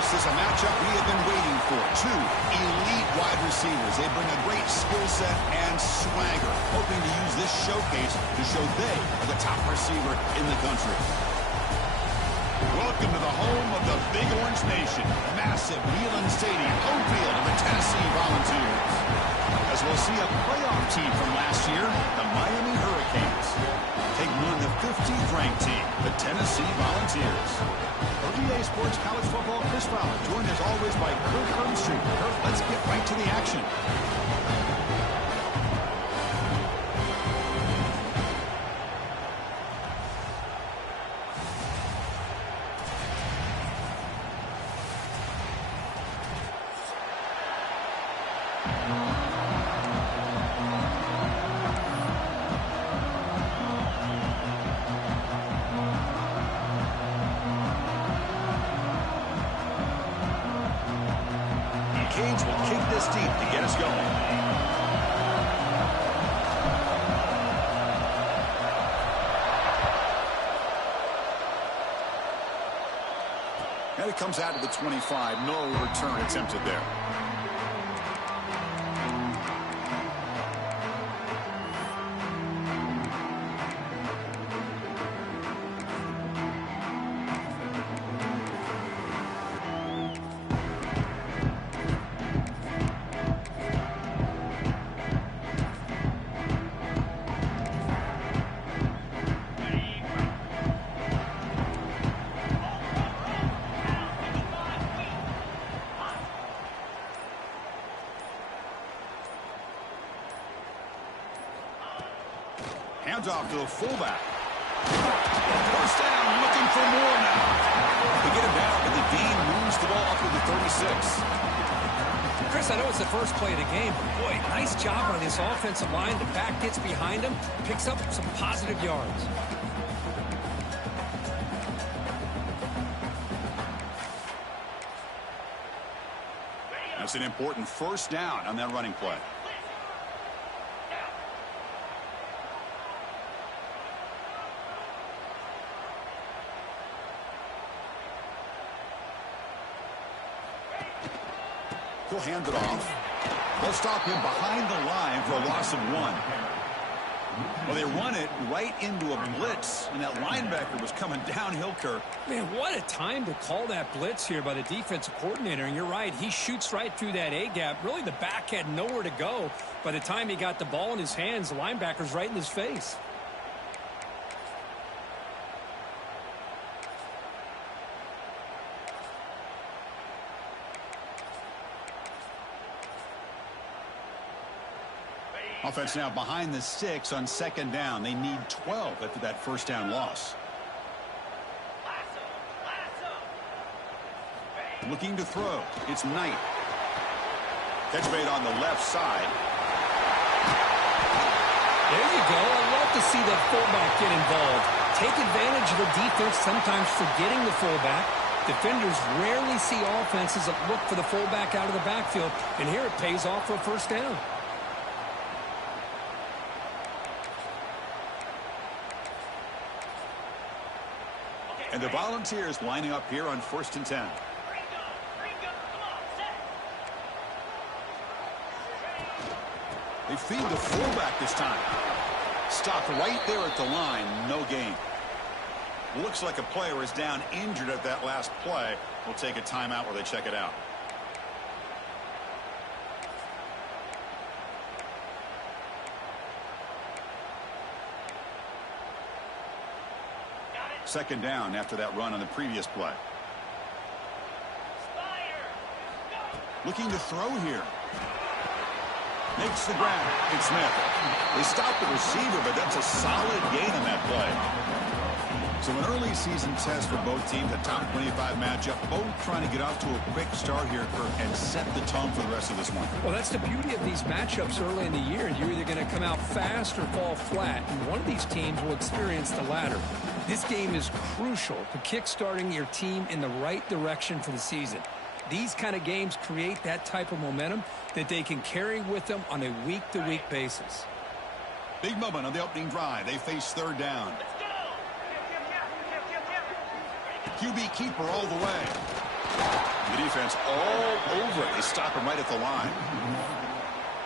This is a matchup we have been waiting for. Two elite wide receivers. They bring a great skill set and swagger, hoping to use this showcase to show they are the top receiver in the country. Welcome to the home of the Big Orange Nation. Massive Neyland Stadium, home field of the Tennessee Volunteers. As we'll see a playoff team from last year, the Miami Hurricanes, taking on the 15th ranked team, the Tennessee Volunteers. OTA Sports College Football, Chris Fowler, joined as always by Kirk Hermstreet. Kirk, let's get right to the action. Canes will kick this deep to get us going. And it comes out to the 25. No return attempted there. Hands off to the fullback. First down, looking for more now. They get him down, but the Dean moves the ball up to the 36. Chris, I know it's the first play of the game, but boy, nice job on this offensive line. The back gets behind him, picks up some positive yards. That's an important first down on that running play. He'll hand it off. They'll stop him behind the line for a loss of 1. Well, they run it right into a blitz, and that linebacker was coming downhill, Kirk. Man, what a time to call that blitz here by the defensive coordinator. And you're right, he shoots right through that A-gap. Really, the back had nowhere to go. By the time he got the ball in his hands, the linebacker's right in his face. Offense now behind the 6 on second down. They need 12 after that first down loss. Looking to throw. It's Knight. Catch made on the left side. There you go. I love to see that fullback get involved. Take advantage of the defense, sometimes forgetting the fullback. Defenders rarely see offenses that look for the fullback out of the backfield, and here it pays off for a first down. And the Volunteers lining up here on 1st and 10. They feed the fullback this time. Stopped right there at the line. No gain. Looks like a player is down injured at that last play. We'll take a timeout while they check it out. Second down after that run on the previous play. Looking to throw here. Makes the grab. It's Smith. They stop the receiver, but that's a solid gain on that play. So an early season test for both teams, a top 25 matchup, both trying to get off to a quick start here, Kirk, and set the tone for the rest of this one. Well, that's the beauty of these matchups early in the year. You're either going to come out fast or fall flat, and one of these teams will experience the latter. This game is crucial to kick-starting your team in the right direction for the season. These kind of games create that type of momentum that they can carry with them on a week-to-week basis. Big moment on the opening drive. They face third down. QB keeper all the way. The defense all over it. They stop him right at the line.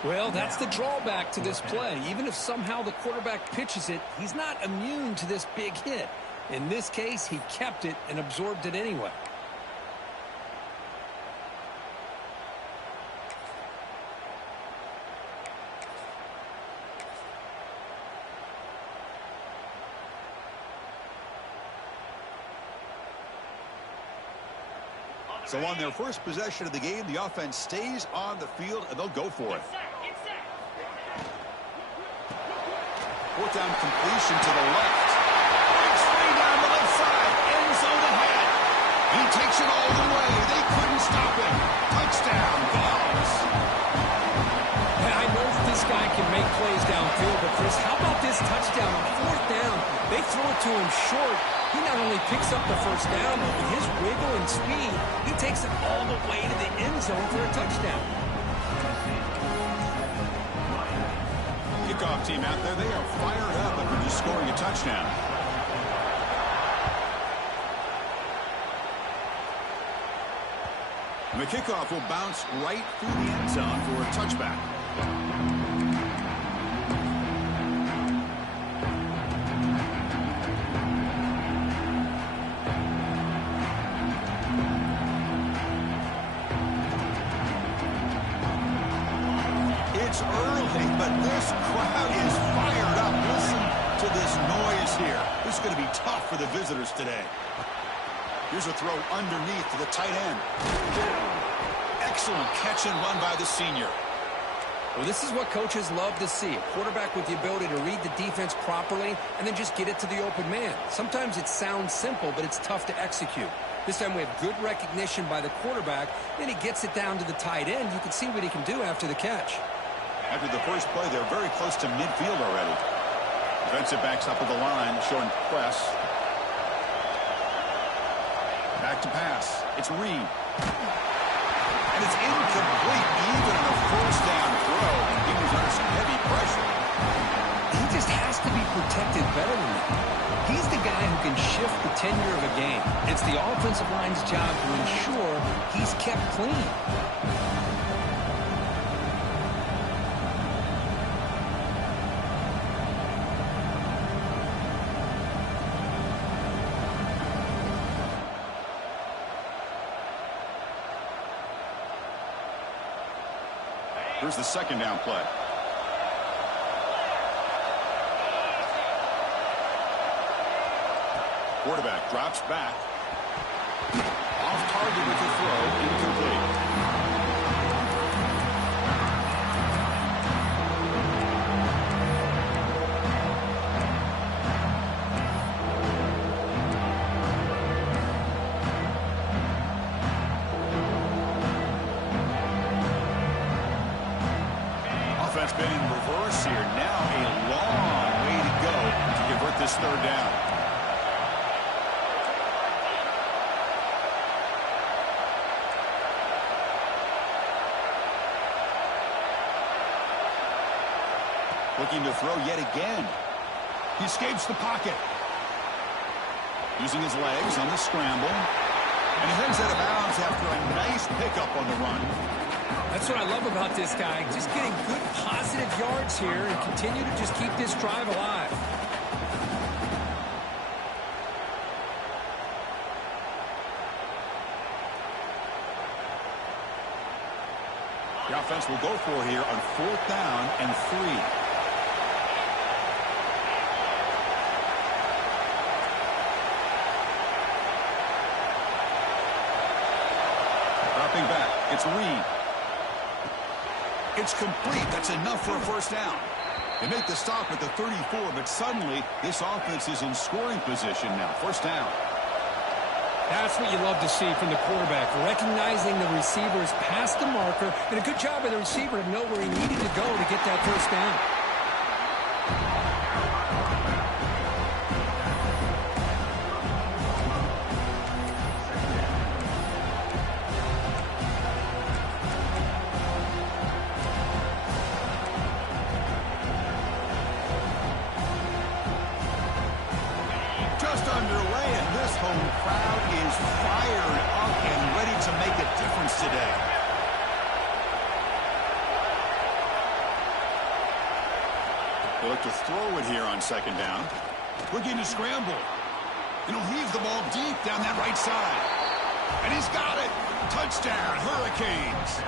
Well, that's the drawback to this play. Even if somehow the quarterback pitches it, he's not immune to this big hit. In this case, he kept it and absorbed it anyway. So on their first possession of the game, the offense stays on the field, and they'll go for it. Fourth down completion to the left. Breaks free down the left side. End zone ahead. He takes it all the way. They couldn't stop him. Touchdown, Vols. I know that this guy can make plays downfield, but Chris, how about this touchdown on fourth down? They throw it to him short. He not only picks up the first down, but with his wiggle and speed, he takes it all the way to the end zone for a touchdown. Kickoff team out there, they are fired up after just scoring a touchdown. And the kickoff will bounce right through the end zone for a touchback. It's early, but this crowd is fired up. Listen to this noise here. This is going to be tough for the visitors today. Here's a throw underneath to the tight end. Excellent catch and run by the senior. Well, this is what coaches love to see. A quarterback with the ability to read the defense properly and then just get it to the open man. Sometimes it sounds simple, but it's tough to execute. This time we have good recognition by the quarterback, and he gets it down to the tight end. You can see what he can do after the catch. After the first play, they're very close to midfield already. Defensive backs up at the line, showing press. Back to pass. It's Reed. And it's incomplete, even on a first down throw. He was under some heavy pressure. He just has to be protected better than that. He's the guy who can shift the tenure of a game. It's the offensive line's job to ensure he's kept clean. Here's the second down play. Quarterback drops back. Off target with the throw. Incomplete. Offense been in reverse here. Now a long way to go to convert this third down. Looking to throw yet again. He escapes the pocket. Using his legs on the scramble. And he heads out of bounds after a nice pickup on the run. That's what I love about this guy. Just getting good positive yards here and continue to just keep this drive alive. The offense will go for here on fourth down and 3. Dropping back. It's Reed. It's complete. That's enough for a first down. They make the stop at the 34, but suddenly this offense is in scoring position now. First down. That's what you love to see from the quarterback, recognizing the receivers past the marker, and a good job by the receiver to know where he needed to go to get that first down. Just underway, and this monotone crowd is fired up and ready to make a difference today. They look to throw it here on second down. Looking to scramble. And he'll heave the ball deep down that right side. And he's got it. Touchdown, Hurricanes.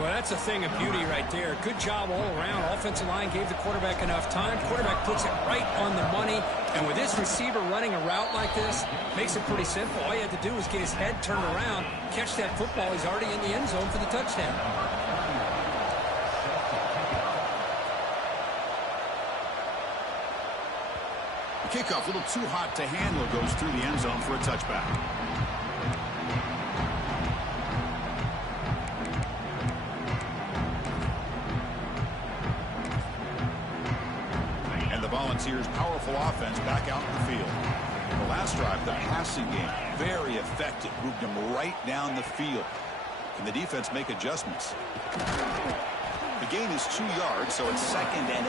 Well, that's a thing of beauty right there. Good job all around. Offensive line gave the quarterback enough time. Quarterback puts it right on the money. And with this receiver running a route like this, makes it pretty simple. All you have to do is get his head turned around, catch that football. He's already in the end zone for the touchdown. The kickoff, a little too hot to handle, goes through the end zone for a touchback. Volunteers' powerful offense back out in the field. The last drive, the passing game, very effective. Moved them right down the field. Can the defense make adjustments? The gain is 2 yards, so it's 2nd and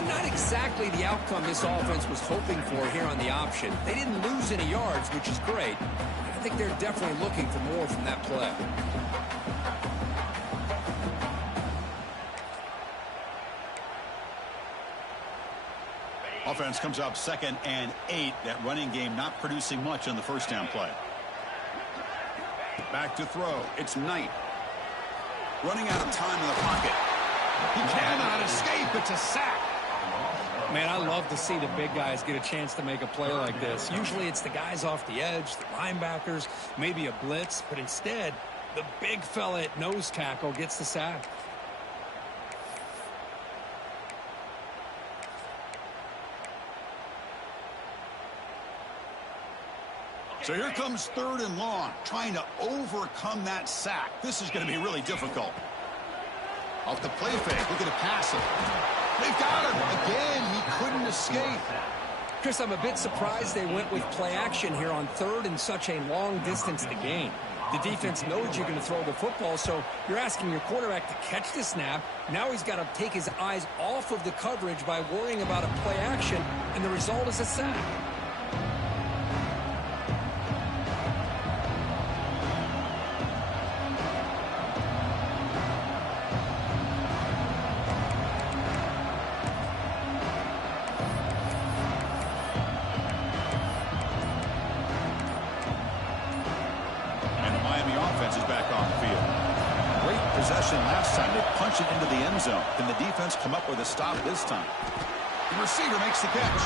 8. Not exactly the outcome this offense was hoping for here on the option. They didn't lose any yards, which is great. I think they're definitely looking for more from that play. Offense comes up 2nd and 8. That running game not producing much on the first down play. Back to throw. It's Knight. Running out of time in the pocket. He cannot escape. It's a sack. Man, I love to see the big guys get a chance to make a play like this. Usually it's the guys off the edge, the linebackers, maybe a blitz. But instead, the big fella at nose tackle gets the sack. So here comes 3rd and long, trying to overcome that sack. This is going to be really difficult. Off the play fake, looking to pass it. They've got him. Again, he couldn't escape. Chris, I'm a bit surprised they went with play action here on 3rd and such a long distance to gain. The defense knows you're going to throw the football, so you're asking your quarterback to catch the snap. Now he's got to take his eyes off of the coverage by worrying about a play action, and the result is a sack. Last time they punch it into the end zone. Can the defense come up with a stop this time? The receiver makes the catch.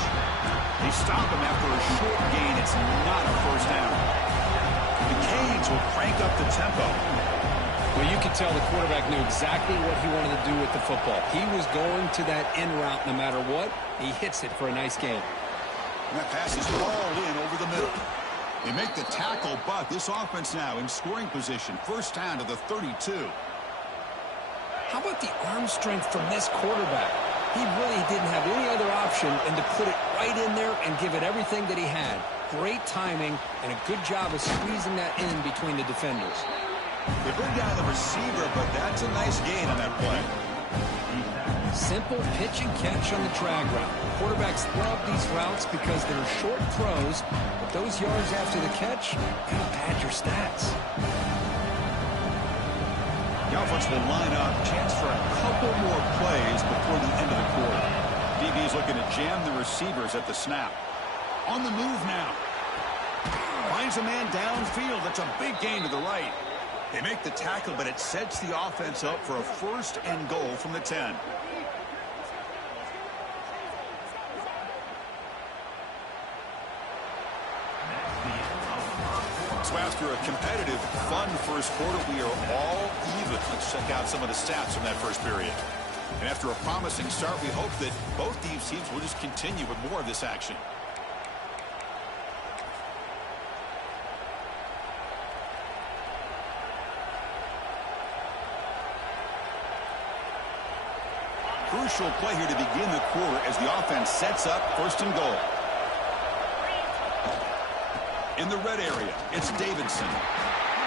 They stop him after a short gain. It's not a first down. The Canes will crank up the tempo. Well, you could tell the quarterback knew exactly what he wanted to do with the football. He was going to that in route no matter what. He hits it for a nice gain. And that pass is hauled in over the middle. They make the tackle, but this offense now in scoring position. First down to the 32. How about the arm strength from this quarterback? He really didn't have any other option than to put it right in there and give it everything that he had. Great timing and a good job of squeezing that in between the defenders. They bring down the receiver, but that's a nice gain on that play. Simple pitch and catch on the drag route. Quarterbacks love these routes because they're short throws, but those yards after the catch kind of pad your stats. The offense will line up. Chance for a couple more plays before the end of the quarter. DB is looking to jam the receivers at the snap. On the move now. Finds a man downfield. That's a big gain to the right. They make the tackle, but it sets the offense up for a 1st and goal from the 10. So after a competitive, fun first quarter, we are all even. Let's check out some of the stats from that first period. And after a promising start, we hope that both these teams will just continue with more of this action. Crucial play here to begin the quarter as the offense sets up 1st and goal. In the red area, it's Davidson.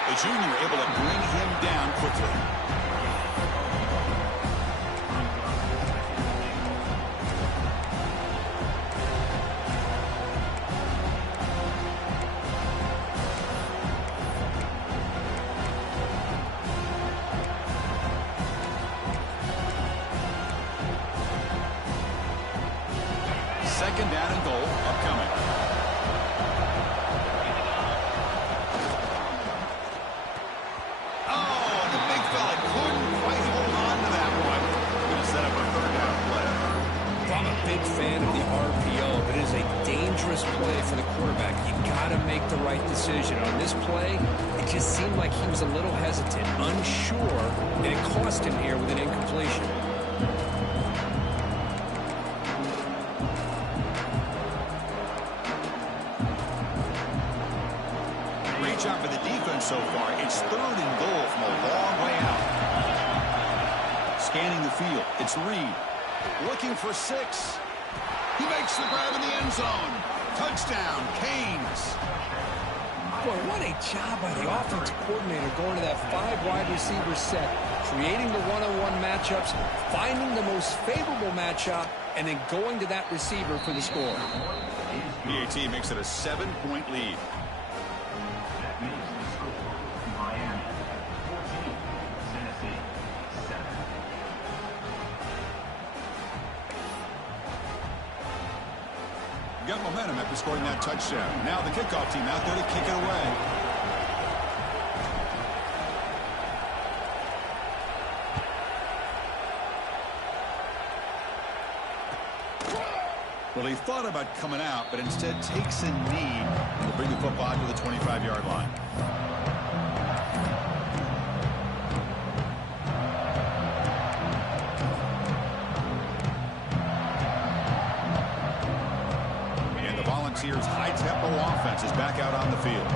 The junior able to bring him down quickly. and goal upcoming. Oh, and the big fella couldn't quite hold on to that one. Going to set up a third down play. Well, I'm a big fan of the RPO, but it is a dangerous play for the quarterback. You've got to make the right decision. On this play, it just seemed like he was a little hesitant, unsure, and it cost him here with an incompletion. Great job for the defense so far. It's third and goal from a long way out. Scanning the field. It's Reed. Looking for 6. He makes the grab in the end zone. Touchdown, Canes. Boy, what a job by the offensive coordinator going to that 5 wide receiver set, creating the one-on-one matchups, finding the most favorable matchup, and then going to that receiver for the score. PAT makes it a 7-point lead. Got momentum after scoring that touchdown. Now the kickoff team out there to kick it away. Well, he thought about coming out, but instead takes a knee and will bring the football to the 25-yard line. Volunteers' high-tempo offense is back out on the field.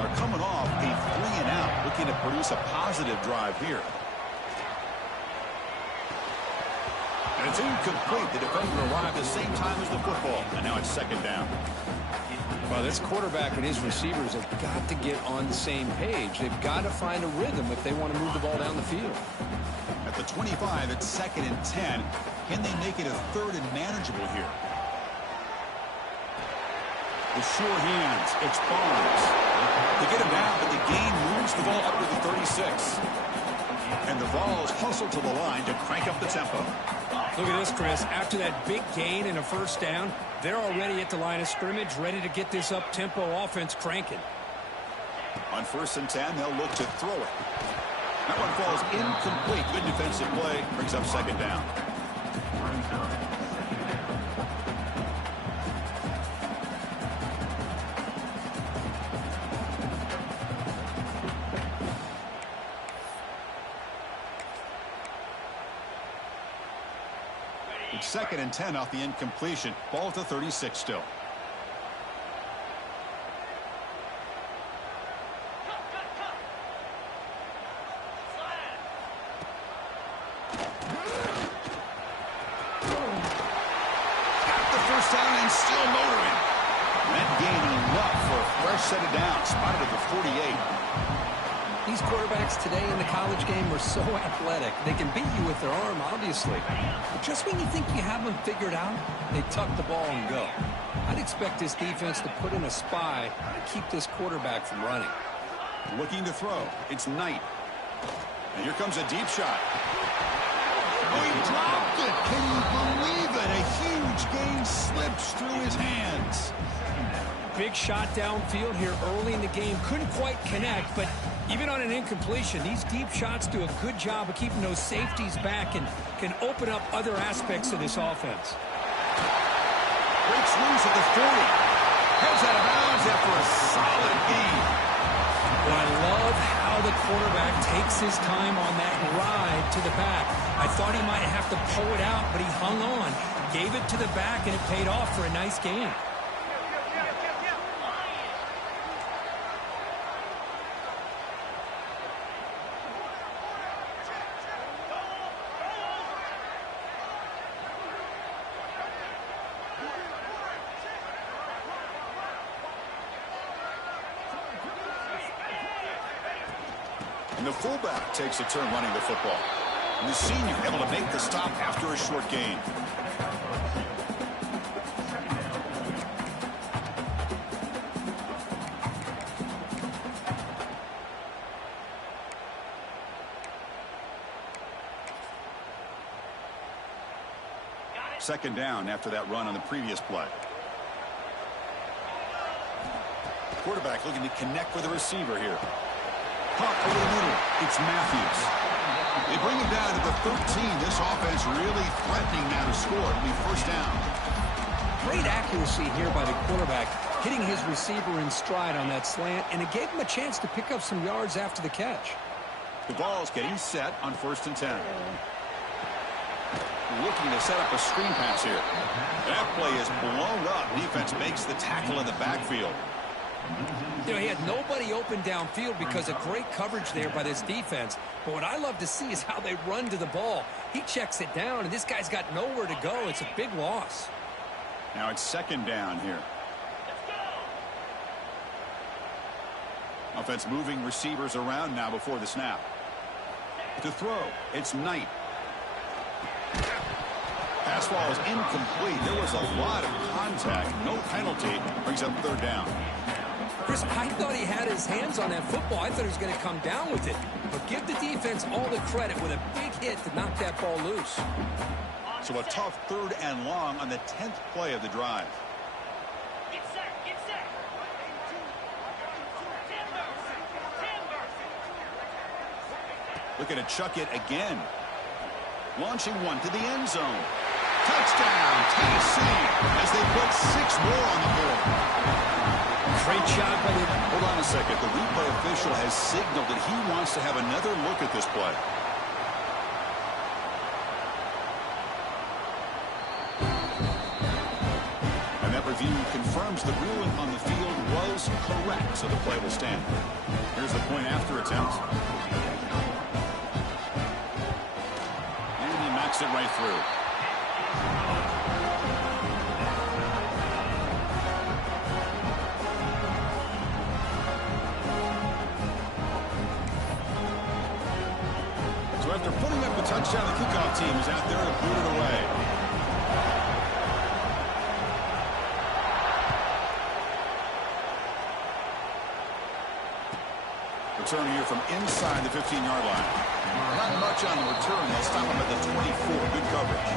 They're coming off a 3-and-out, looking to produce a positive drive here. And it's incomplete. The defender arrived the same time as the football, and now it's second down. Well, this quarterback and his receivers have got to get on the same page. They've got to find a rhythm if they want to move the ball down the field. At the 25, it's second and 10. Can they make it a third and manageable here? With sure hands, it's Barnes. They get him down, but the gain moves the ball up to the 36. And the Vols hustle to the line to crank up the tempo. Look at this, Chris. After that big gain and a first down, they're already at the line of scrimmage, ready to get this up-tempo offense cranking. On 1st and 10, they'll look to throw it. That one falls incomplete. Good defensive play. Brings up second down. Second and 10 off the incompletion. Ball to 36 still. Got the first down and still motoring. That gain enough for a fresh set of downs. Spotted at the 48. These quarterbacks today in the college game are so athletic. They can beat you with their arm, obviously. But just when you think you have them figured out, they tuck the ball and go. I'd expect this defense to put in a spy to keep this quarterback from running. Looking to throw. It's Knight. And here comes a deep shot. Oh, he dropped it. Can you believe it? A huge gain slips through his hands. Big shot downfield here early in the game. Couldn't quite connect, but even on an incompletion, these deep shots do a good job of keeping those safeties back and can open up other aspects of this offense. Breaks loose at the 40. Heads out of bounds after a solid gain. Well, I love how the quarterback takes his time on that ride to the back. I thought he might have to pull it out, but he hung on, gave it to the back, and it paid off for a nice gain. And the fullback takes a turn running the football. And the senior able to make the stop after a short gain. Second down after that run on the previous play. Quarterback looking to connect with a receiver here. Caught over the middle. It's Matthews. They bring him down to the 13. This offense really threatening now to score. It'll be first down. Great accuracy here by the quarterback, hitting his receiver in stride on that slant, and it gave him a chance to pick up some yards after the catch. The ball's getting set on 1st and 10. Looking to set up a screen pass here. That play is blown up. Defense makes the tackle in the backfield. You know, he had nobody open downfield because of great coverage there by this defense. But what I love to see is how they run to the ball. He checks it down, and this guy's got nowhere to go. It's a big loss. Now it's 2nd down here. Offense moving receivers around now before the snap. To throw, it's Knight. Pass ball is incomplete. There was a lot of contact. No penalty. Brings up 3rd down. Chris, I thought he had his hands on that football. I thought he was going to come down with it. But give the defense all the credit with a big hit to knock that ball loose. So a tough 3rd and long on the 10th play of the drive. Get set, get set. Looking to chuck it again. Launching one to the end zone. Touchdown, Tennessee, as they put 6 more on the board. Great job by the... Hold on a second. The replay official has signaled that he wants to have another look at this play. And that review confirms the ruling on the field was correct, so the play will stand. Here's the point after attempt. And he knocks it right through. After putting up the touchdown, the kickoff team is out there to boot it away. Return here from inside the 15-yard line. Not much on the return. They'll stop him at the 24. Good coverage.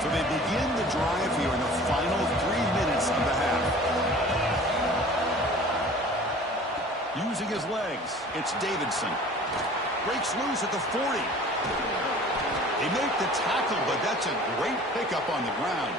So they begin the drive here in the final 3 minutes of the half. Using his legs, it's Davidson. Breaks loose at the 40. They make the tackle, but that's a great pickup on the ground.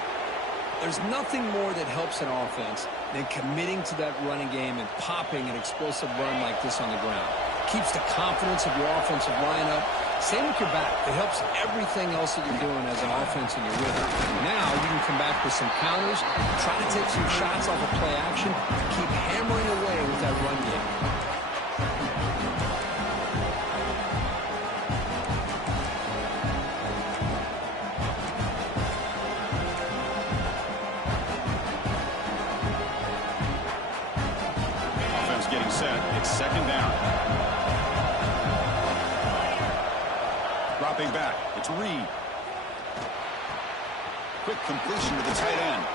There's nothing more that helps an offense than committing to that running game and popping an explosive run like this on the ground. Keeps the confidence of your offensive lineup. Same with your back. It helps everything else that you're doing as an offense in your rhythm. Now you can come back with some counters, try to take some shots off of play action, keep hammering away with that run game. Offense getting set. It's 2nd down. Dropping back. It's Reed. Quick completion to the tight end.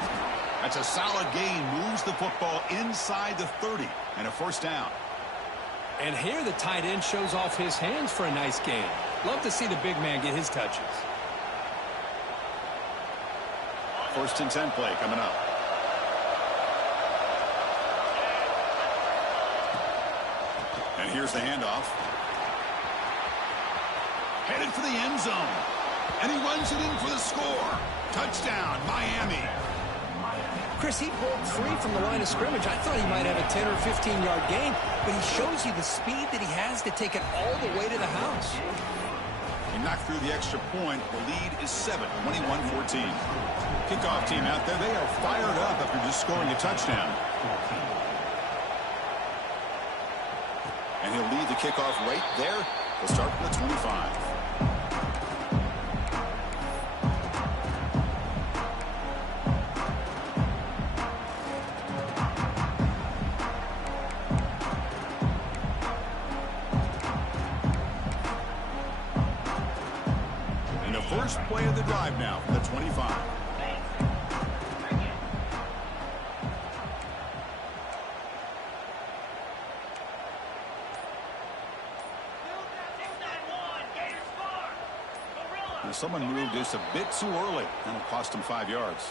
That's a solid gain. Moves the football inside the 30. And a 1st down. And here the tight end shows off his hands for a nice gain. Love to see the big man get his touches. 1st and 10 play coming up. And here's the handoff. Headed for the end zone. And he runs it in for the score. Touchdown, Miami. Chris, he broke free from the line of scrimmage. I thought he might have a 10 or 15-yard gain, but he shows you the speed that he has to take it all the way to the house. He knocked through the extra point. The lead is 7, 21-14. Kickoff team out there. They are fired up after just scoring a touchdown. And he'll lead the kickoff right there. They'll start from the 25. And the first play of the drive now from the 25. Now, someone moved just a bit too early. That'll cost him 5 yards.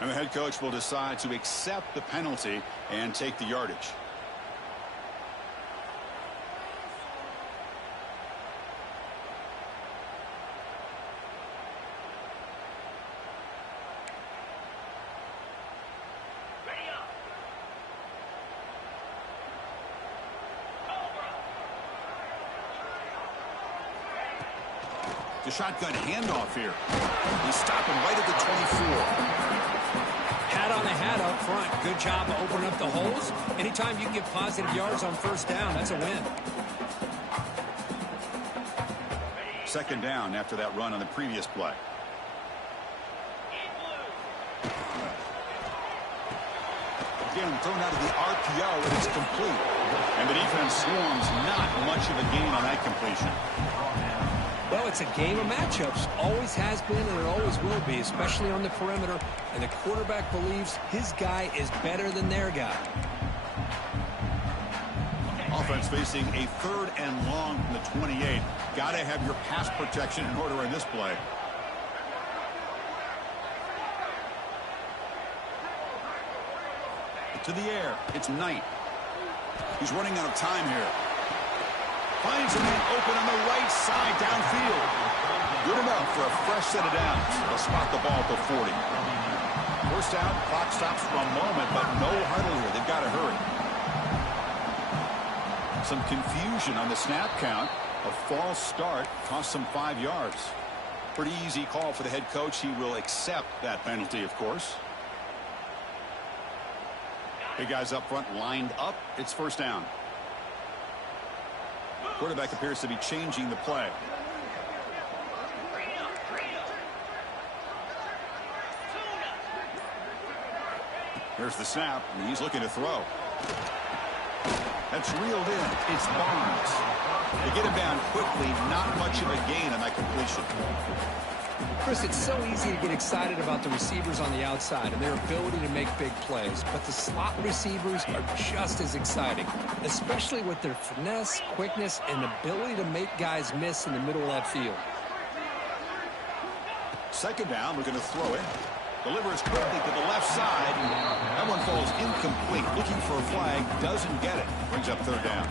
And the head coach will decide to accept the penalty and take the yardage. The shotgun handoff here. They stop him right at the 24. Hat on the hat up front. Good job of opening up the holes. Anytime you can get positive yards on first down, that's a win. Second down after that run on the previous play. Again, thrown out of the RPO, and it's complete. And the defense swarms not much of a gain on that completion. Well, it's a game of matchups. Always has been, and it always will be, especially on the perimeter. And the quarterback believes his guy is better than their guy. Offense facing a 3rd and long from the 28. Got to have your pass protection in order in this play. To the air. It's Knight. He's running out of time here. Finds a man open on the right side downfield. Good enough for a fresh set of downs. They'll spot the ball at the 40. First down, clock stops for a moment, but no huddle here. They've got to hurry. Some confusion on the snap count. A false start cost them 5 yards. Pretty easy call for the head coach. He will accept that penalty, of course. Big guys up front lined up. It's first down. Quarterback appears to be changing the play. Here's the snap, and he's looking to throw. That's reeled in. It's Barnes. They get him down quickly. Not much of a gain on that completion. Chris, it's so easy to get excited about the receivers on the outside and their ability to make big plays, but the slot receivers are just as exciting, especially with their finesse, quickness, and ability to make guys miss in the middle of that field. Second down, we're going to throw it. Delivers quickly to the left side. That one falls incomplete. Looking for a flag, doesn't get it. Brings up third down.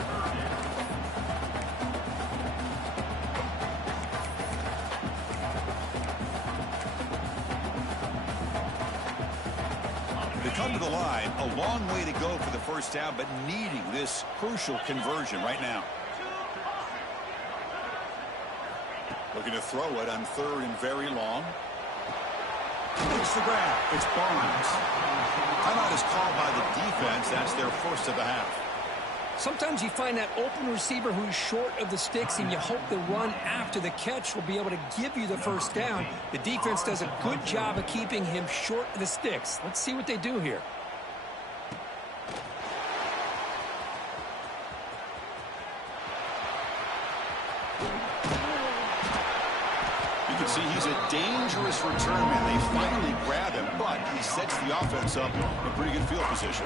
They come to the line, a long way to go for the first down, but needing this crucial conversion right now. Looking to throw it on 3rd and very long. It's the grab. It's Barnes. Timeout is called by the defense. That's their first of the half. Sometimes you find that open receiver who's short of the sticks, and you hope the run after the catch will be able to give you the first down. The defense does a good job of keeping him short of the sticks. Let's see what they do here. You can see he's a dangerous return man. They finally grab him, but he sets the offense up in pretty good field position.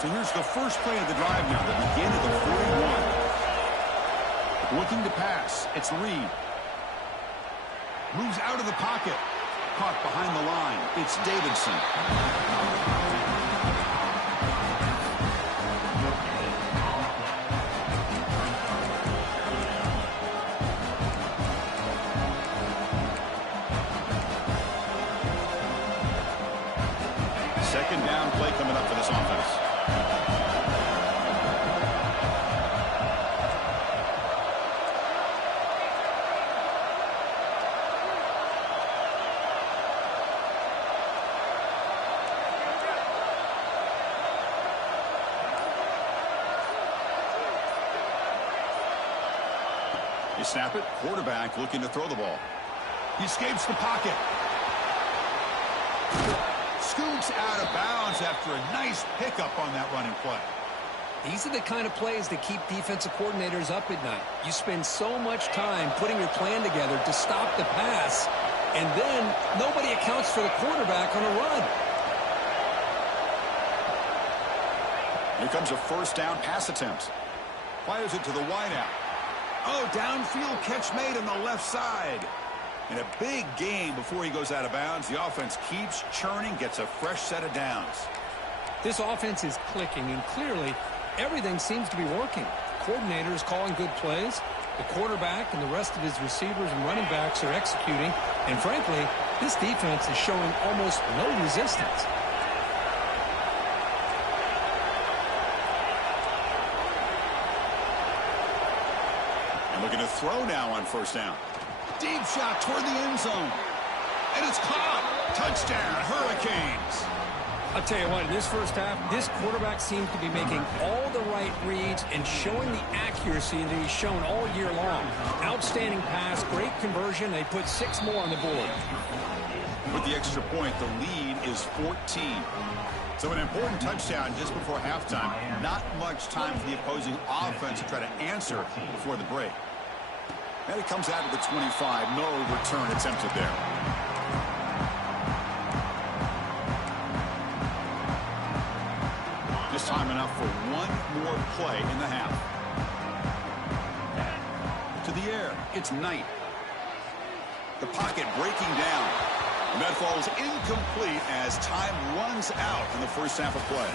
So here's the first play of the drive now, the begin of the 41. Looking to pass. It's Reed. Moves out of the pocket. Caught behind the line. It's Davidson. Second down play coming up for this offense. You snap it. Quarterback looking to throw the ball. He escapes the pocket. Scoots out of bounds after a nice pickup on that running play. These are the kind of plays that keep defensive coordinators up at night. You spend so much time putting your plan together to stop the pass, and then nobody accounts for the quarterback on a run. Here comes a first down pass attempt. Fires it to the wideout. Oh, downfield catch made on the left side. In a big game before he goes out of bounds, the offense keeps churning, gets a fresh set of downs. This offense is clicking, and clearly everything seems to be working. Coordinator is calling good plays. The quarterback and the rest of his receivers and running backs are executing. And frankly, this defense is showing almost no resistance. And looking to throw now on first down. Deep shot toward the end zone. And it's caught. Touchdown, Hurricanes. I'll tell you what, in this first half, this quarterback seems to be making all the right reads and showing the accuracy that he's shown all year long. Outstanding pass, great conversion. They put 6 more on the board. With the extra point, the lead is 14. So an important touchdown just before halftime. Not much time for the opposing offense to try to answer before the break. And it comes out to the 25. No return attempted there. Just time enough for one more play in the half. To the air, it's Knight. The pocket breaking down. And that falls incomplete as time runs out in the first half of play.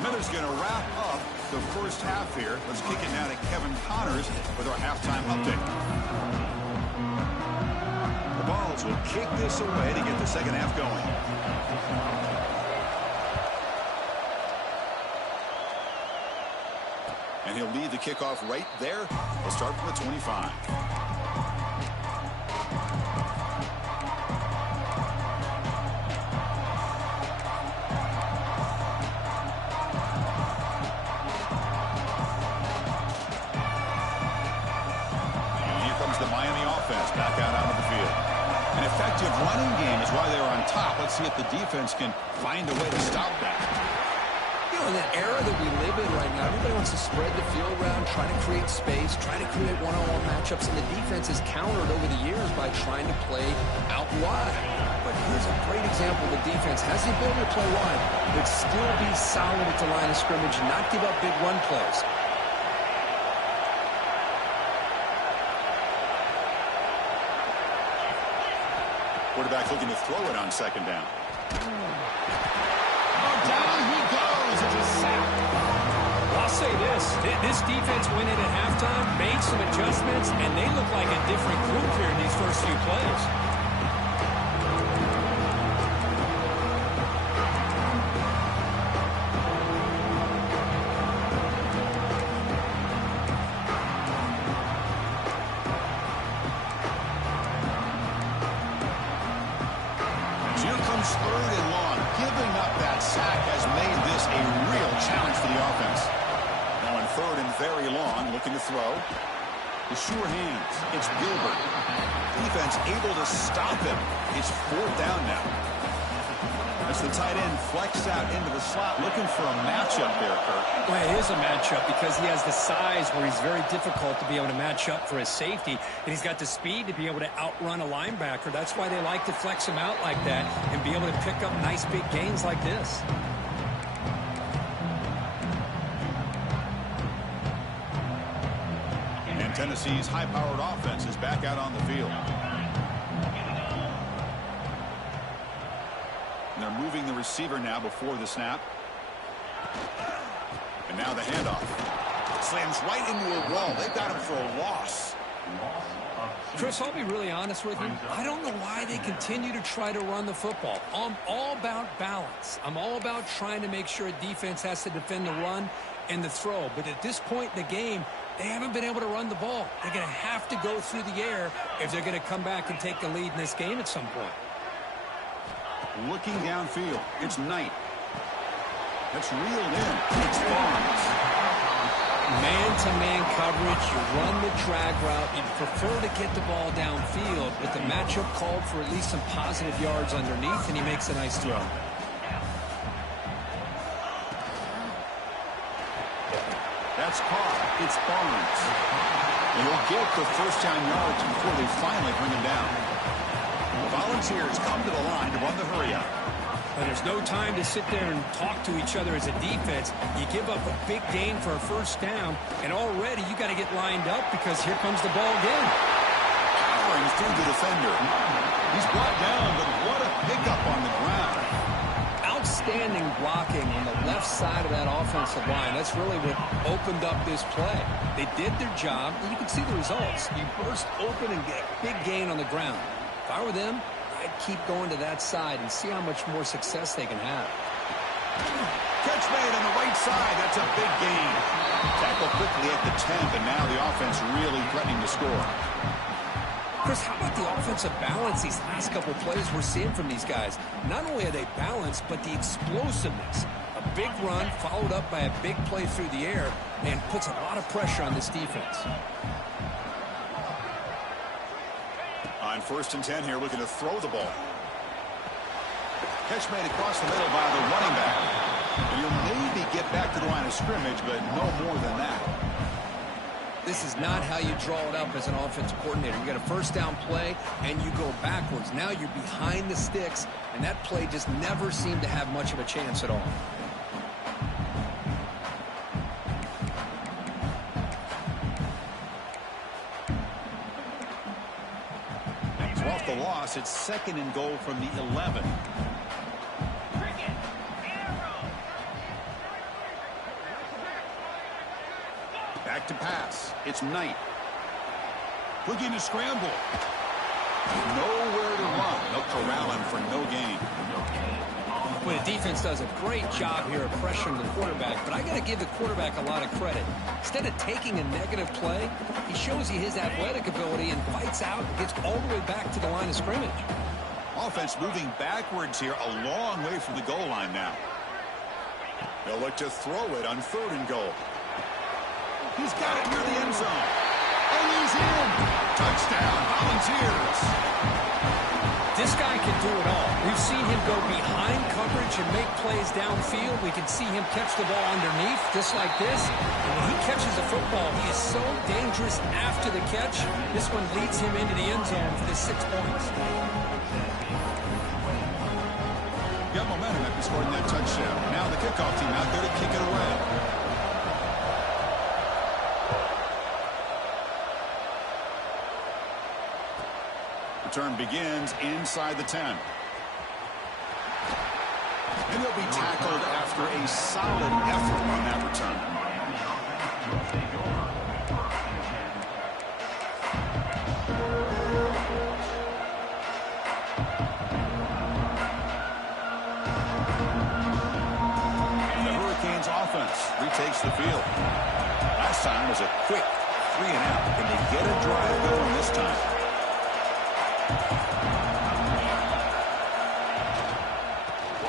Miller's going to wrap up the first half here. Let's kick it now to Kevin Connors with our halftime update. The Vols will kick this away to get the second half going. And he'll lead the kickoff right there. We'll start from the 25. Back out onto the field. An effective running game is why they're on top. Let's see if the defense can find a way to stop that. You know, in that era that we live in right now, everybody wants to spread the field around, try to create space, try to create one-on-one matchups, and the defense has countered over the years by trying to play out wide. But here's a great example. The defense has the ability to play wide, but still be solid at the line of scrimmage and not give up big run plays. Quarterback looking to throw it on second down. Oh, down he goes. It's a sack. I'll say this defense went in at halftime, made some adjustments, and they look like a different group here in these first few plays. Third and long. Giving up that sack has made this a real challenge for the offense. Now in third and very long, looking to throw. The sure hands. It's Gilbert. Defense able to stop him. It's fourth down now. As the tight end flexed out into the slot, looking for a matchup there, Kurt. Well, it is a matchup because he has the size where he's very difficult to be able to match up for his safety, and he's got the speed to be able to outrun a linebacker. That's why they like to flex him out like that and be able to pick up nice big gains like this. And Tennessee's high-powered offense is back out on the field. And they're moving the receiver now before the snap. And now the handoff. Slams right into a wall. They've got him for a loss. Chris, I'll be really honest with you. I don't know why they continue to try to run the football. I'm all about balance. I'm all about trying to make sure a defense has to defend the run and the throw. But at this point in the game, they haven't been able to run the ball. They're going to have to go through the air if they're going to come back and take the lead in this game at some point. Looking downfield, it's Knight. That's reeled in. It's Barnes. Man-to-man coverage, you run the drag route. You'd prefer to get the ball downfield, but the matchup called for at least some positive yards underneath, and he makes a nice throw. That's caught. It's Barnes. And he'll get the first down yards before they finally bring him down. Volunteers come to the line to run the hurry up. And there's no time to sit there and talk to each other as a defense. You give up a big gain for a first down, and already you got to get lined up because here comes the ball again. Powering through the defender. He's brought down, but what a pickup on the ground. Outstanding blocking on the left side of that offensive line. That's really what opened up this play. They did their job, and you can see the results. You burst open and get a big gain on the ground. If I were them, I'd keep going to that side and see how much more success they can have. Catch made on the right side. That's a big gain. Tackle quickly at the 10, but now the offense really threatening to score. Chris, how about the offensive balance these last couple plays we're seeing from these guys? Not only are they balanced, but the explosiveness. A big run followed up by a big play through the air and puts a lot of pressure on this defense. On 1st and 10 here, looking to throw the ball. Catch made across the middle by the running back. You'll maybe get back to the line of scrimmage, but no more than that. This is not how you draw it up as an offensive coordinator. You got a first down play, and you go backwards. Now you're behind the sticks, and that play just never seemed to have much of a chance at all. So off the loss, it's 2nd and goal from the 11. Back to pass. It's Knight. Looking to scramble. Nowhere to run. They'll corral him for no gain. Well, the defense does a great job here of pressuring the quarterback, but I got to give the quarterback a lot of credit. Instead of taking a negative play, he shows you his athletic ability and fights out and gets all the way back to the line of scrimmage. Offense moving backwards here, a long way from the goal line now. They'll look to throw it on 3rd and goal. He's got it near the end zone. And he's in. Touchdown, Volunteers. This guy can do it all. We've seen him go behind coverage and make plays downfield. We can see him catch the ball underneath, just like this. And when he catches the football, he is so dangerous after the catch. This one leads him into the end zone for the 6 points. Got momentum after scoring that touchdown. Now the kickoff team out there to kick it away. Return begins inside the 10. And he'll be tackled after a solid effort on that return. The Hurricanes offense retakes the field. Last time was a quick 3 and out. Can they get a drive going this time?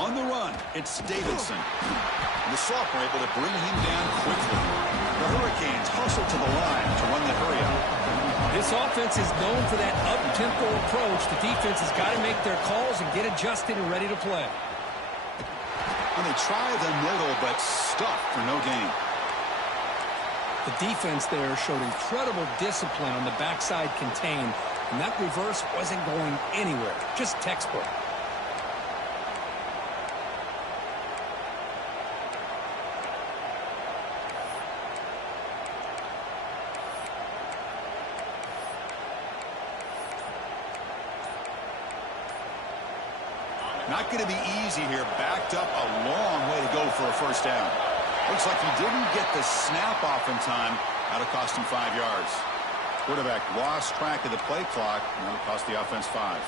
On the run, it's Davidson. The Soft were able to bring him down quickly. The Hurricanes hustle to the line to run the hurry-up. This offense is known for that up-tempo approach. The defense has got to make their calls and get adjusted and ready to play. And they try the middle, but stuck for no gain. The defense there showed incredible discipline on the backside contain, and that reverse wasn't going anywhere, just textbook. Not going to be easy here. Backed up a long way to go for a first down. Looks like he didn't get the snap off in time. That'll cost him 5 yards. Quarterback lost track of the play clock, and that'll cost the offense 5.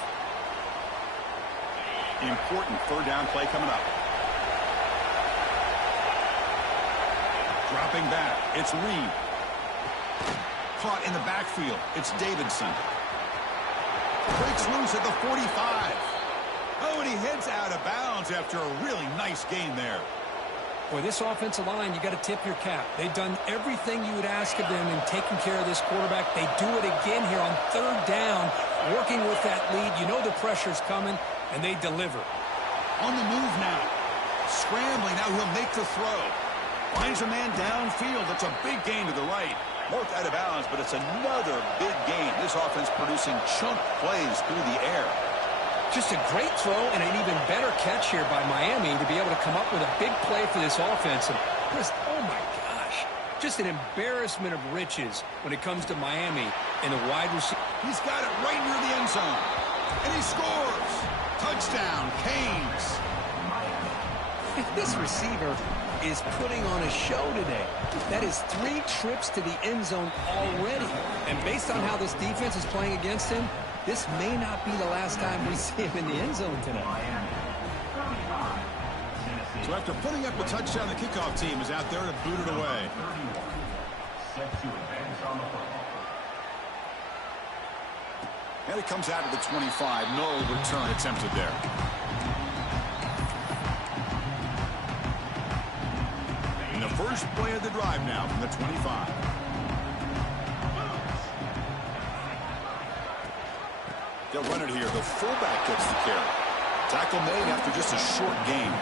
Important 3rd down play coming up. Dropping back. It's Reed. Caught in the backfield. It's Davidson. Breaks loose at the 45. Oh, and he heads out of bounds after a really nice gain there. Boy, this offensive line, you got to tip your cap. They've done everything you would ask of them in taking care of this quarterback. They do it again here on 3rd down, working with that lead. You know the pressure's coming, and they deliver. On the move now. Scrambling. Now he'll make the throw. Finds a man downfield. It's a big gain to the right. Marked out of bounds, but it's another big gain. This offense producing chunk plays through the air. Just a great throw and an even better catch here by Miami to be able to come up with a big play for this offense. And just, oh my gosh, just an embarrassment of riches when it comes to Miami and the wide receiver. He's got it right near the end zone. And he scores. Touchdown, Canes. This receiver is putting on a show today. That is 3 trips to the end zone already. And based on how this defense is playing against him, this may not be the last time we see him in the end zone today. So after putting up a touchdown, the kickoff team is out there to boot it away. And it comes out to the 25. No return attempted there. And the first play of the drive now from the 25. They'll run it here. The fullback gets the carry. Tackle made after just a short gain.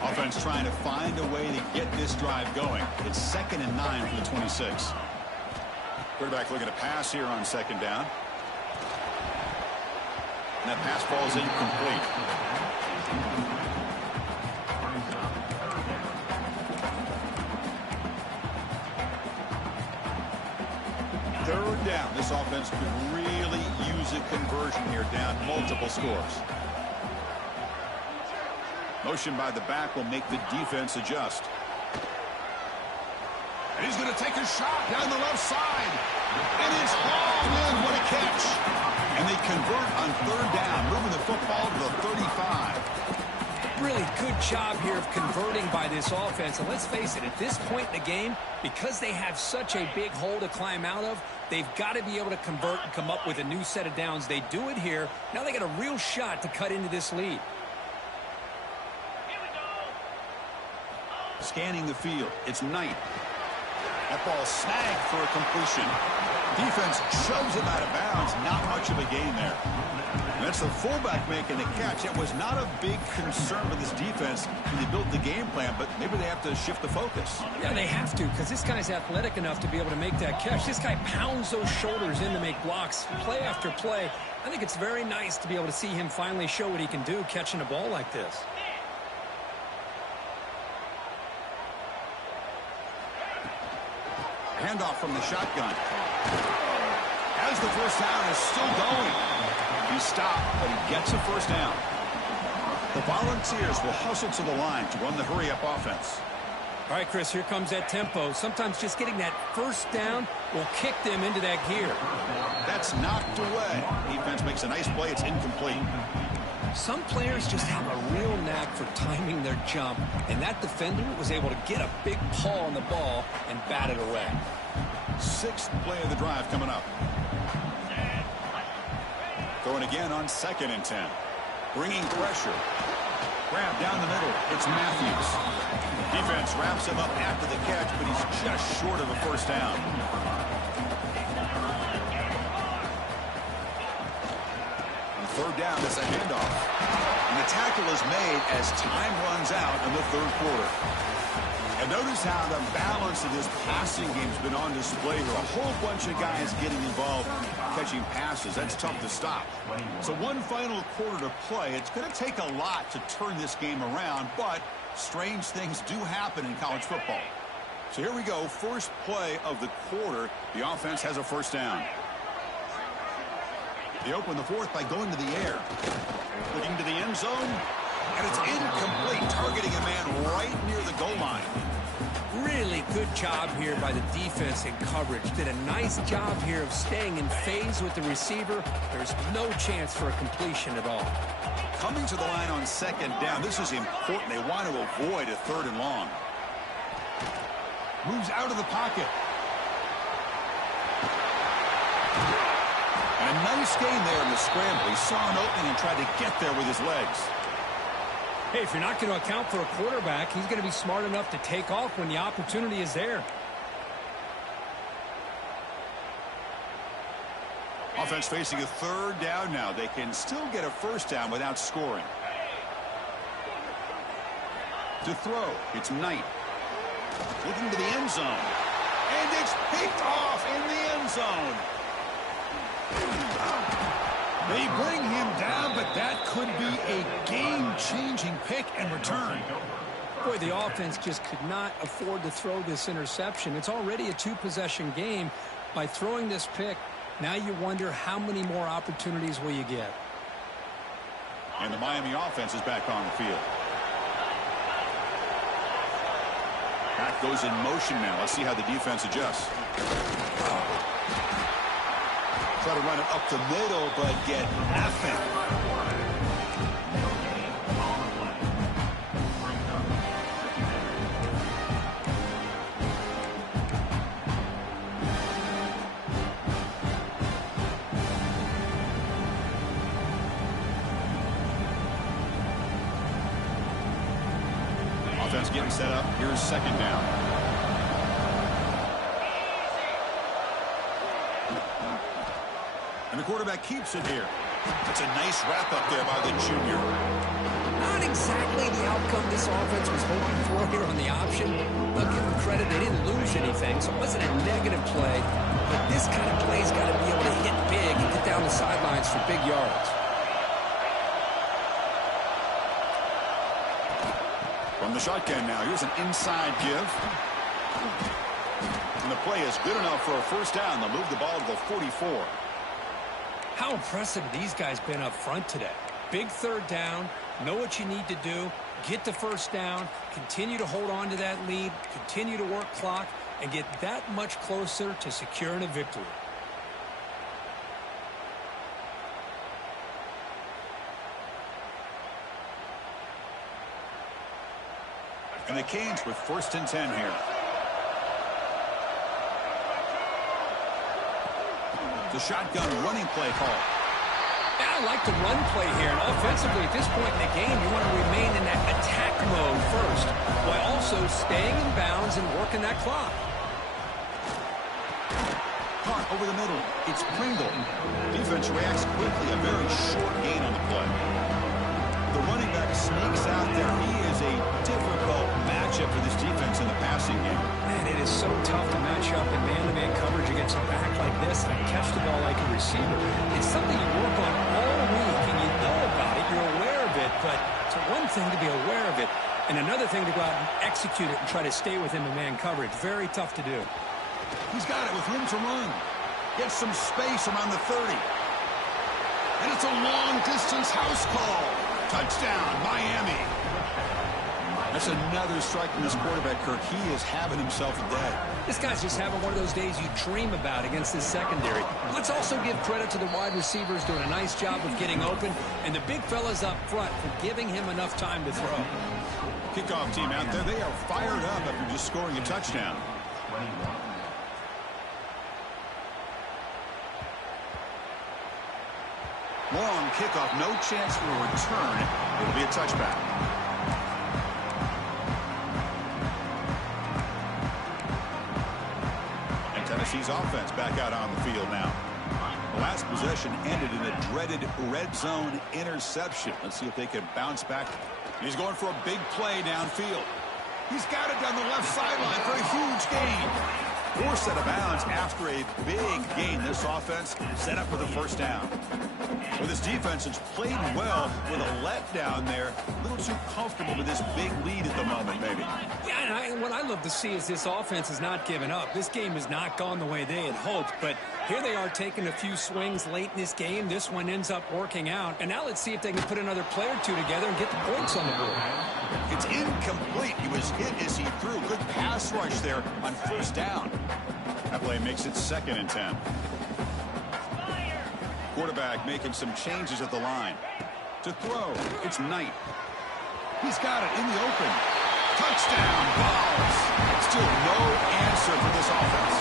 Offense trying to find a way to get this drive going. It's 2nd and 9 from the 26. Quarterback looking to pass here on 2nd down. And that pass falls incomplete. Third down. This offense could really use a conversion here, down multiple scores. Motion by the back will make the defense adjust. And he's going to take a shot down the left side. And it's hauled in. What a catch. And they convert on 3rd down, moving the football to the 35. Really good job here of converting by this offense. And let's face it, at this point in the game, because they have such a big hole to climb out of, they've got to be able to convert and come up with a new set of downs. They do it here. Now they got a real shot to cut into this lead. Scanning the field. It's Knight. That ball snagged for a completion. Defense shoves him out of bounds. Not much of a gain there. And that's the fullback making the catch. It was not a big concern for this defense when they built the game plan, but maybe they have to shift the focus. Yeah, they have to, because this guy's athletic enough to be able to make that catch. This guy pounds those shoulders in to make blocks play after play. I think it's very nice to be able to see him finally show what he can do catching a ball like this. Handoff from the shotgun. As the first down is still going. He stopped, but he gets a first down. The Volunteers will hustle to the line to run the hurry-up offense. All right, Chris, here comes that tempo. Sometimes just getting that first down will kick them into that gear. That's knocked away. Defense makes a nice play. It's incomplete. Some players just have a real knack for timing their jump, and that defender was able to get a big paw on the ball and bat it away. 6th play of the drive coming up. Going again on 2nd and 10. Bringing pressure. Grab down the middle. It's Matthews. Defense wraps him up after the catch, but he's just short of a first down. On 3rd down, it's a handoff. And the tackle is made as time runs out in the 3rd quarter. And notice how the balance of this passing game has been on display here. A whole bunch of guys getting involved catching passes. That's tough to stop. So one final quarter to play. It's going to take a lot to turn this game around, but strange things do happen in college football. So here we go. First play of the quarter. The offense has a first down. They open the 4th by going to the air. Looking to the end zone. And it's incomplete, targeting a man right near the goal line. Really good job here by the defense in coverage. Did a nice job here of staying in phase with the receiver. There's no chance for a completion at all. Coming to the line on 2nd down. This is important. They want to avoid a 3rd and long. Moves out of the pocket. And a nice gain there in the scramble. He saw an opening and tried to get there with his legs. Hey, if you're not going to account for a quarterback, he's going to be smart enough to take off when the opportunity is there. Offense facing a 3rd down now. They can still get a first down without scoring. To throw, it's Knight. Looking to the end zone. zone. They bring him down, but that could be a game-changing pick and return. Boy, the offense just could not afford to throw this interception. It's already a two-possession game. By throwing this pick, now you wonder how many more opportunities will you get. And the Miami offense is back on the field. Back goes in motion now. Let's see how the defense adjusts. Try to run it up the middle, but get nothing. Offense getting set up. Here's second down. And the quarterback keeps it here. That's a nice wrap up there by the junior. Not exactly the outcome this offense was hoping for here on the option. I'll give them credit. They didn't lose anything, so it wasn't a negative play. But this kind of play's got to be able to hit big and get down the sidelines for big yards. From the shotgun now, here's an inside give. And the play is good enough for a first down. They'll move the ball to the 44. How impressive these guys been up front today. Big third down, know what you need to do, get the first down, continue to hold on to that lead, continue to work clock, and get that much closer to securing a victory. And the Canes with 1st and 10 here. The shotgun running play call. Yeah, I like the run play here. And offensively, at this point in the game, you want to remain in that attack mode first, while also staying in bounds and working that clock. Caught over the middle. It's Pringle. Defense reacts quickly. A very short gain on the play. The running back sneaks out there. He is a difficult matchup for this defense in the passing game. Man, it is so tough to match up in man-to-man coverage against a back like this and catch the ball like a receiver. It's something you work on all week, and you know about it. You're aware of it, but it's one thing to be aware of it, and another thing to go out and execute it and try to stay with him in man coverage. Very tough to do. He's got it with room to run. Gets some space around the 30. And it's a long-distance house call. Touchdown, Miami. That's another strike from this quarterback, Kirk. He is having himself a day. This guy's just having one of those days you dream about against this secondary. Let's also give credit to the wide receivers doing a nice job of getting open, and the big fellas up front for giving him enough time to throw. Kickoff team out there, they are fired up after just scoring a touchdown. Long kickoff, no chance for a return. It'll be a touchback. And Tennessee's offense back out on the field now. The last possession ended in a dreaded red zone interception. Let's see if they can bounce back. He's going for a big play downfield. He's got it down the left sideline for a huge gain. Forced out of bounds after a big gain. This offense set up for the first down. Well, this defense has played well with a letdown there. A little too comfortable with this big lead at the moment, maybe. Yeah, and what I love to see is this offense has not given up. This game has not gone the way they had hoped, but here they are taking a few swings late in this game. This one ends up working out, and now let's see if they can put another play or two together and get the points on the board. It's incomplete. He was hit as he threw. Good pass rush there on first down. That play makes it 2nd and 10. Quarterback making some changes at the line. To throw, it's Knight. He's got it in the open. Touchdown, balls. Still no answer for this offense.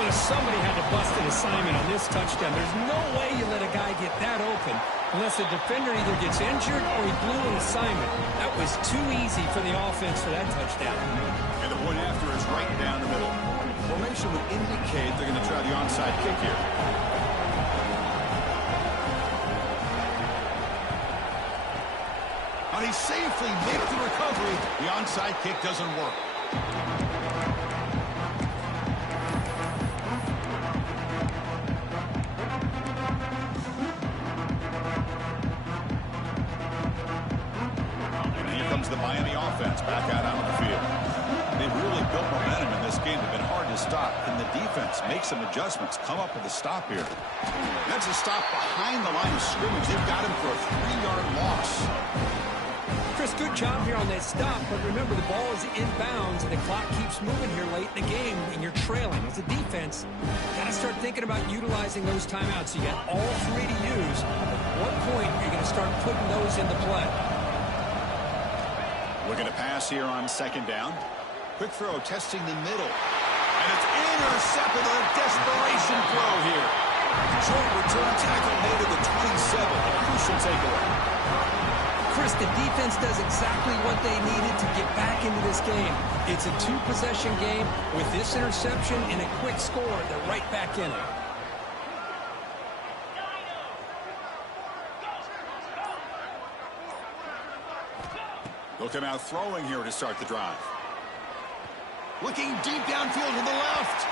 Well, if somebody had to bust an assignment on this touchdown, there's no way you let a guy get that open unless the defender either gets injured or he blew an assignment. That was too easy for the offense for that touchdown. And the point after is right down the middle. Formation would indicate they're going to try the onside kick here. And he safely makes the recovery. The onside kick doesn't work. game have been hard to stop. Can the defense make some adjustments, come up with a stop here? That's a stop behind the line of scrimmage. They've got him for a 3-yard loss. Chris, good job here on that stop, but remember the ball is inbounds and the clock keeps moving here late in the game and you're trailing. As a defense, got to start thinking about utilizing those timeouts. You got all 3 to use. At what point are you going to start putting those into play? Looking to pass here on 2nd down. Quick throw, testing the middle. And it's intercepted on a desperation throw here. Short return tackle made at the 27. A crucial takeaway. Chris, the defense does exactly what they needed to get back into this game. It's a 2-possession game. With this interception and a quick score, they're right back in it. They'll come out throwing here to start the drive. Looking deep downfield to the left.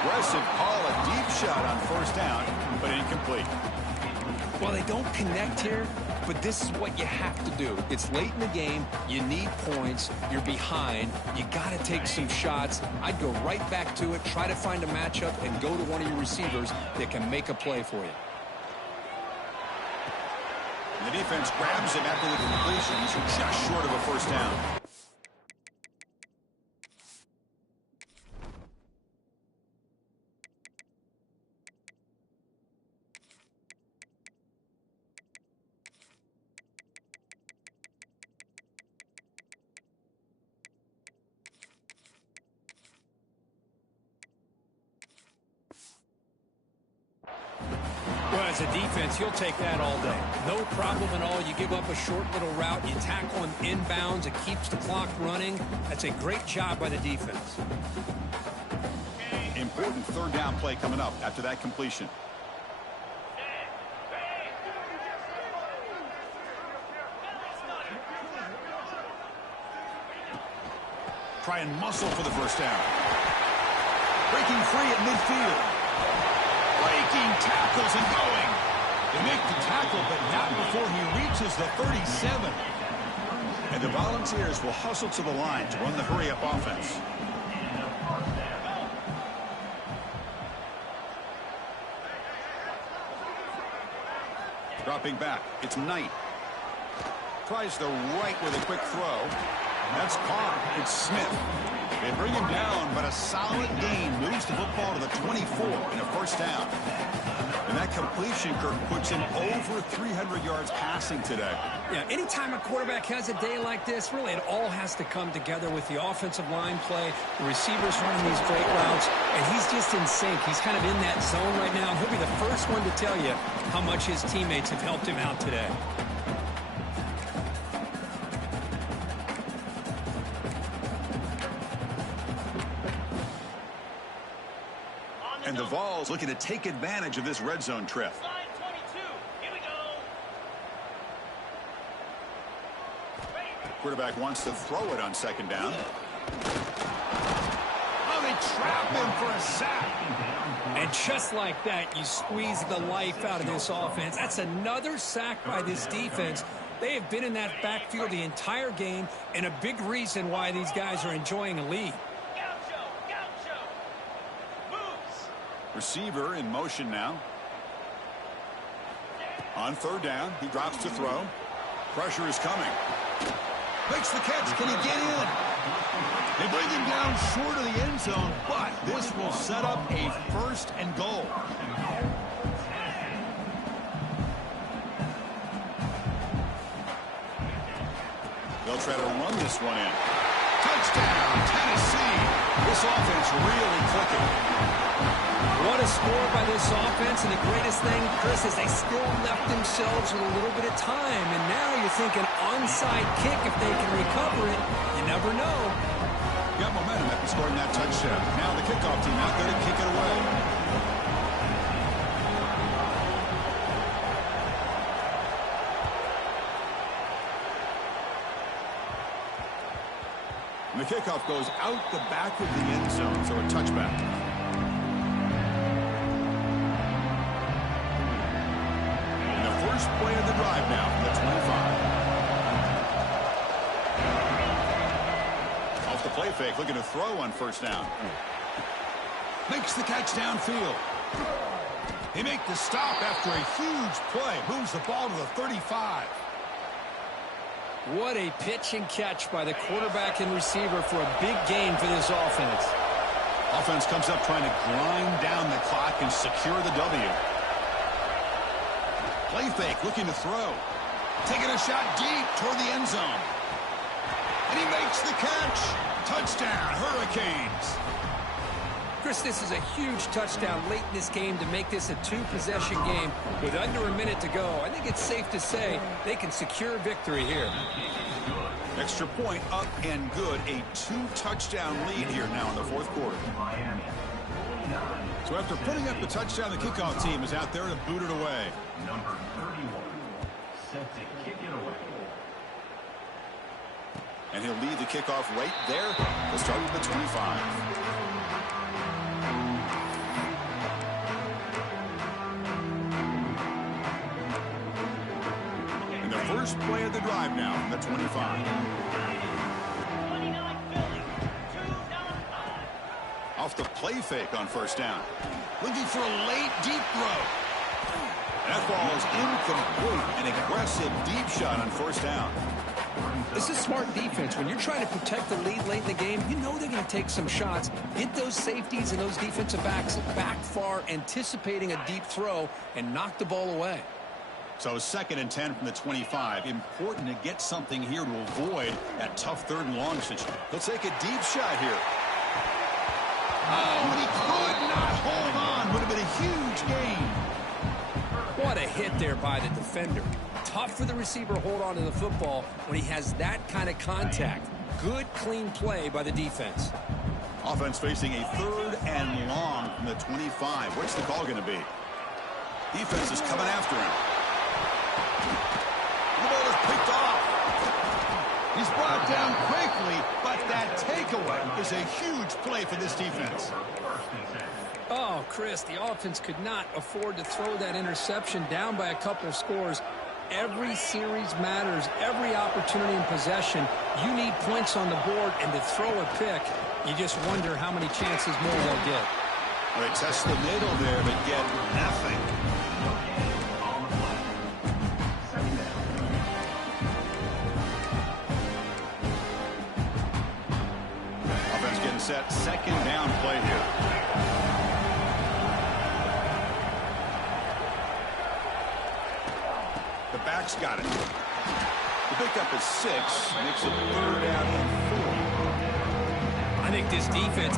Aggressive call, a deep shot on 1st down, but incomplete. Well, they don't connect here, but this is what you have to do. It's late in the game. You need points. You're behind. You got to take some shots. I'd go right back to it, try to find a matchup, and go to one of your receivers that can make a play for you. The defense grabs him after the completion. He's just short of a 1st down. Well, as a defense, you'll take that all day. No problem at all. You give up a short little route. You tackle him inbounds. It keeps the clock running. That's a great job by the defense. Important 3rd down play coming up after that completion. Try and muscle for the 1st down. Breaking free at midfield. Breaking tackles and going. They make the tackle, but not before he reaches the 37. And the Volunteers will hustle to the line to run the hurry-up offense. Dropping back, it's Knight. Tries the right with a quick throw. That's caught. It's Smith. They bring him down, but a solid gain moves the football to the 24 in a 1st down. And that completion, Kirk, puts him over 300 yards passing today. Yeah, anytime a quarterback has a day like this, really it all has to come together with the offensive line play, the receivers running these great routes, and he's just in sync. He's kind of in that zone right now. He'll be the first one to tell you how much his teammates have helped him out today. And the Vols looking to take advantage of this red zone trip. Here we go. Quarterback wants to throw it on 2nd down. Oh, they trap him for a sack. And just like that, you squeeze the life out of this offense. That's another sack by this defense. They have been in that backfield the entire game, and a big reason why these guys are enjoying a lead. Receiver in motion now. On 3rd down, he drops to throw. Pressure is coming. Makes the catch. Can he get in? They bring him down short of the end zone, but this will set up a 1st and goal. They'll try to run this one in. Touchdown, Tennessee. This offense really clicking. What a score by this offense, and the greatest thing, Chris, is they still left themselves with a little bit of time, and now you're thinking onside kick if they can recover it. You never know. Got momentum after scoring that touchdown. Now the kickoff team out there to kick it away. And the kickoff goes out the back of the end zone, so a touchback. First play of the drive now from the 25. Off the the play fake, looking to throw on first down. Makes the catch downfield. They make the stop after a huge play. Moves the ball to the 35. What a pitch and catch by the quarterback and receiver for a big gain for this offense. Offense comes up trying to grind down the clock and secure the W. Play fake, looking to throw. Taking a shot deep toward the end zone. And he makes the catch. Touchdown, Hurricanes. Chris, this is a huge touchdown late in this game to make this a two-possession game with under a minute to go. I think it's safe to say they can secure victory here. Extra point up and good. A two-touchdown lead here now in the fourth quarter. So after putting up the touchdown, the kickoff team is out there to boot it away. Number 31, set to kick it away. And he'll lead the kickoff right there. We'll start with the 25. And the first play of the drive now from the 25. Off the play fake on first down. Looking for a late deep throw. That ball is incomplete. An aggressive deep shot on first down. This is smart defense. When you're trying to protect the lead late in the game, you know they're going to take some shots. Get those safeties and those defensive backs back far, anticipating a deep throw, and knock the ball away. So 2nd and 10 from the 25. Important to get something here to avoid that tough 3rd and long situation. Let's take a deep shot here. Oh, and he could not hold on. Would have been a huge gain. What a hit there by the defender. Tough for the receiver to hold on to the football when he has that kind of contact. Good, clean play by the defense. Offense facing a 3rd and long from the 25. What's the call going to be? Defense is coming after him. The ball is picked off. He's brought down quickly, but that takeaway is a huge play for this defense. Oh, Chris, the offense could not afford to throw that interception down by a couple of scores. Every series matters. Every opportunity in possession. You need points on the board, and to throw a pick, you just wonder how many chances more they'll get. Well, they test the middle there, but get nothing. Offense getting set. 2nd down play here. The back's got it. The pickup is 6. Makes it 3rd down and 4. I think this defense